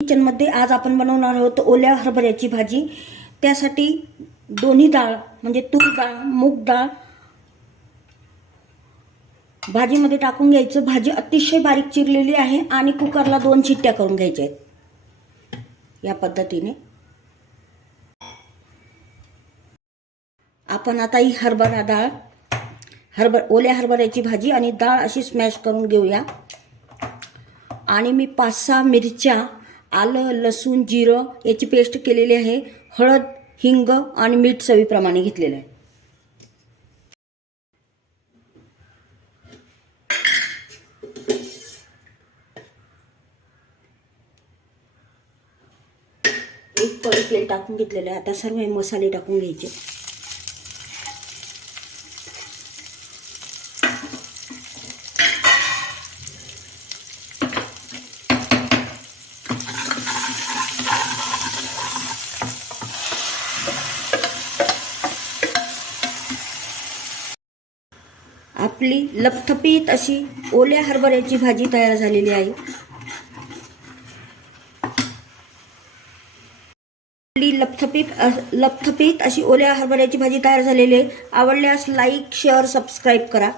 किचनमध्ये आज आपण बनवणार आहोत ओल्या हरभऱ्याची भाजी. त्यासाठी दोन्ही डाळ म्हणजे तूर डाळ मूग डाळ भाजीमध्ये टाकून घ्यायचं. भाजी अतिशय बारीक चिरलेली आहे आणि कुकरला दोन शिट्ट्या करून घ्यायच्या आहेत. या पद्धतीने. आपण आता ही हरभरा डाळ हरभर ओल्या हरभऱ्याची भाजी आणि डाळ अशी स्मॅश करून घेऊया. आणि मी पाच सहा मिरच्या आलं लसूण जिरं याची पेस्ट केलेली आहे. हळद हिंग आणि मीठ चवीप्रमाणे घेतलेलं आहे. एक पळी तेल टाकून घेतलेलं आहे. आता सर्व हे मसाले टाकून घ्यायचे. आपली लपथपीत अशी ओल्या हरभऱ्याची भाजी तयार झालेली आहे. आपली लपथपीत लपथपीत अशी ओल्या हरभऱ्याची भाजी तयार झालेली आहे. आवडल्यास लाईक शेअर सबस्क्राईब करा.